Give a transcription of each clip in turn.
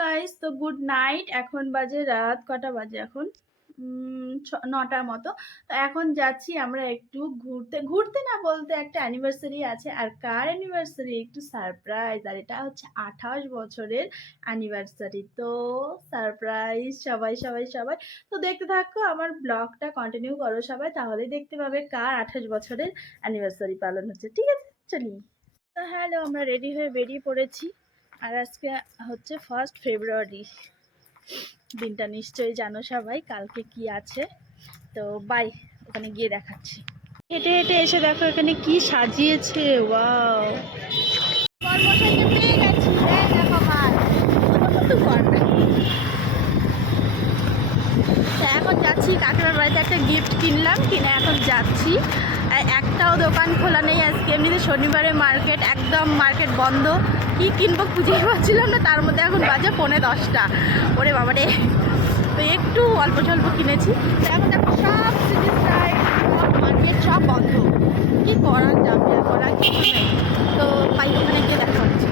Guys, তো good night. এখন বাজে রাত কটা বাজে এখন 9টার মতো। তো এখন যাচ্ছি আমরা একটু ঘুরতে। ঘুরতে না বলতে একটা অ্যানিভার্সারি আছে। আর কার অ্যানিভার্সারি? একটু সারপ্রাইজ। আর এটা হচ্ছে 28 বছরের অ্যানিভার্সারি। তো সারপ্রাইজ সবাই সবাই সবাই। তো দেখতে থাকো, আমার ব্লগটা কন্টিনিউ করো সবাই, তাহলেই দেখতে পাবে কার 28 বছরের অ্যানিভার্সারি পালন হচ্ছে। ঠিক আছে, চলি। তো হ্যালো, আমরা রেডি হয়ে বেরিয়ে পড়েছি। আর আজকে হচ্ছে 1 ফেব্রুয়ারি। দিনটা নিশ্চয়ই জানো সবাই, কালকে কি আছে। তো বাই, ওখানে গিয়ে দেখাচ্ছি। হেঁটে হেঁটে এসে দেখো এখানে কি সাজিয়েছে। ওয়াও, পেয়ে গেছি। দেখো মার এখন যাচ্ছি কাকিমার বাড়িতে। একটা গিফট কিনলাম, কিনে এখন যাচ্ছি। একটাও দোকান খোলা নেই আজকে। এমনিতে শনিবারে মার্কেট, একদম মার্কেট বন্ধ। কি কিনবো খুঁজেই পাচ্ছিলাম না। তার মধ্যে এখন বাজে 9:45। ওরে বাবারে, তো একটু অল্প স্বল্প কিনেছি। এখন দেখো সব সিটি সাইড, সব মার্কেট সব বন্ধ। কি করা যাবে, করা কিছু নেই। তো পাই ওখানে গিয়ে দেখা হচ্ছে।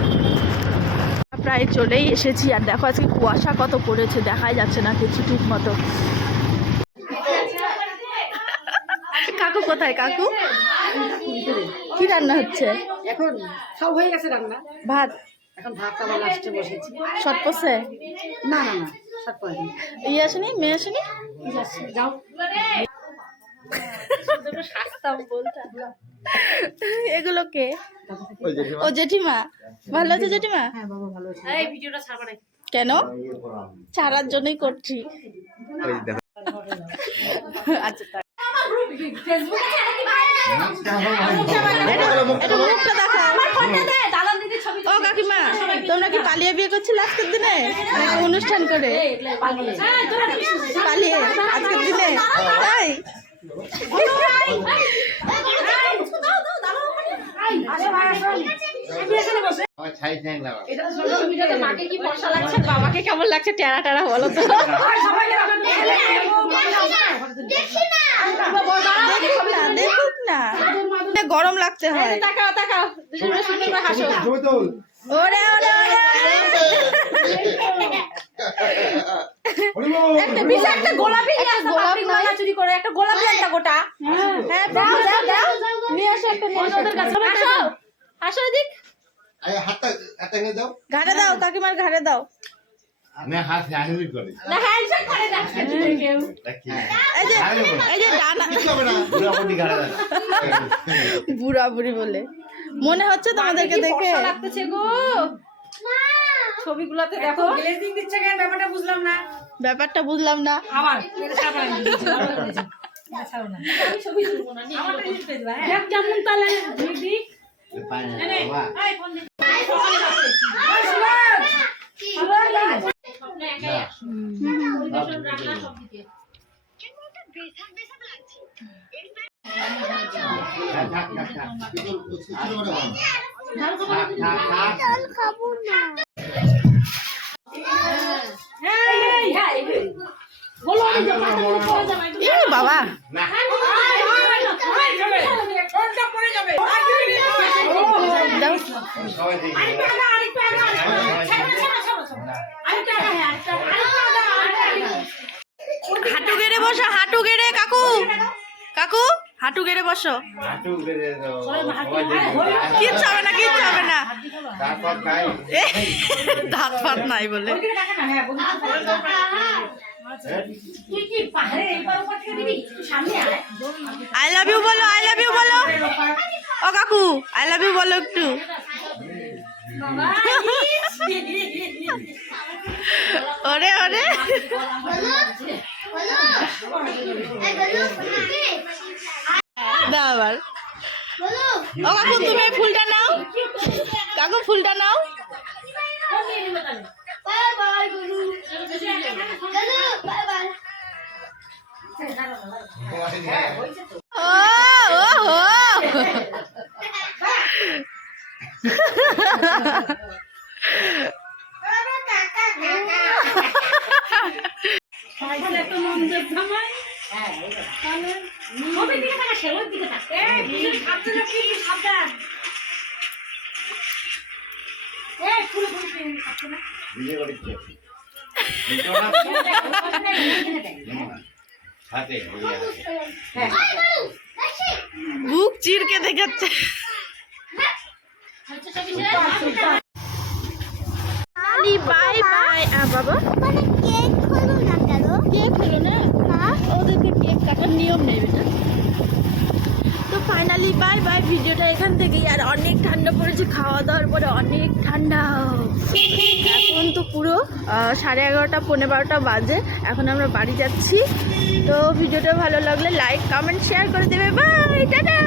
প্রায় চলেই এসেছি। আর দেখো আজকে কুয়াশা কত পড়েছে, দেখাই যাচ্ছে না কিছু ঠিক মতো। কাকু কোথায়? কাকু কি রান্না হচ্ছে এখন? সব হয়ে গেছে রান্না। ভাত, এখন ভাত আবার লাস্টে বসেছি। শর্ট পড়ছে? না না না, সব পড়েনি। ইয়ে আসেনি, মেয়ে আসেনি? যাও। এগুলো কে? ও জেঠিমা। ভালো আছে জেঠিমা? হ্যাঁ বাবা ভালো আছে। এই ভিডিওটা ছাড়বা না কেন? ছাড়ার জন্যই করছি। আচ্ছা, একটু মুখটা দেখাও। ও কাকিমা, তোমরা কি পালিয়ে বিয়ে করছিলে আজকের দিনে? অনুষ্ঠান করে পালিয়ে আজকের দিনে? তাই মাকে কি বর্ষা লাগছে, বাবাকে কেমন লাগছে, টেরা টেরা বলো তো। দেখুক না, গরম লাগতে হয়। তাকাও তাকাও, দুজনে সুন্দর করে হাসো। ওরে ওরে ওরে, একটা গোলাপি নিয়ে আসো, গোলাপি মালা চুরি করে একটা গোলাপি একটা গোটা। হ্যাঁ দাও দাও দাও, নিয়ে আসো একটা, নিয়ে আসো। ওদের কাছে আসো, আসো এদিক। ঘাড়ে দাও, কাকিমার ঘাড়ে দাও। না হ্যান্ডশেক করে যাচ্ছে কেউ। এই যে এই যে ডানা বুড়া বুড়ি বলে মনে হচ্ছে তোমাদেরকে দেখে। বর্ষা লাগতেছে গো ছবিগুলোতে, দেখো গ্লেজিং দিচ্ছে কেন? ব্যাপারটা বুঝলাম না। ব্যাপারটা বুঝলাম না। আবার এটা ছাড়া না, ছাড়ো না। আমি ছবি তুলবো না, নিয়ে আমারটা ইউজ করে দিবা। দেখ কেমন তাহলে দিদি। এই ফোন দে। স্বপ্নে একাই আসো। পরিবেশন রান্না সব দিকে। বাবা হাঁটু গেড়ে বসো, হাঁটু গেড়ে। কাকু কাকু হাঁটু গেড়ে বসো। কিচ্ছু হবে না, কিচ্ছু হবে না। দাঁত ফাত নাই বলে। আই লাভ ইউ বলো, আই লাভ ইউ বলো। ও কাকু আই লাভ ইউ বলো একটু। ওরে ওরে, দাও আবার। ও কাকু তুমি ফুলটা নাও, কাকু ফুলটা নাও। ও ও হো সাবধান। ভিডিও করছে হাতে বুক চিরকে দেখাচ্ছে। Bye bye. বাবা কেক হলো না, ওদেরকে কেক কাটার নিয়ম নেই বেটা। তো ফাইনালি বাই বাই, ভিডিওটা এখান থেকেই। আর অনেক ঠান্ডা পড়েছে, খাওয়া দাওয়ার পরে অনেক ঠান্ডা। এখন তো পুরো 11:30 12:30 বাজে। এখন আমরা বাড়ি যাচ্ছি। তো ভিডিওটা ভালো লাগলে লাইক কমেন্ট শেয়ার করে দেবে। Bye, tata.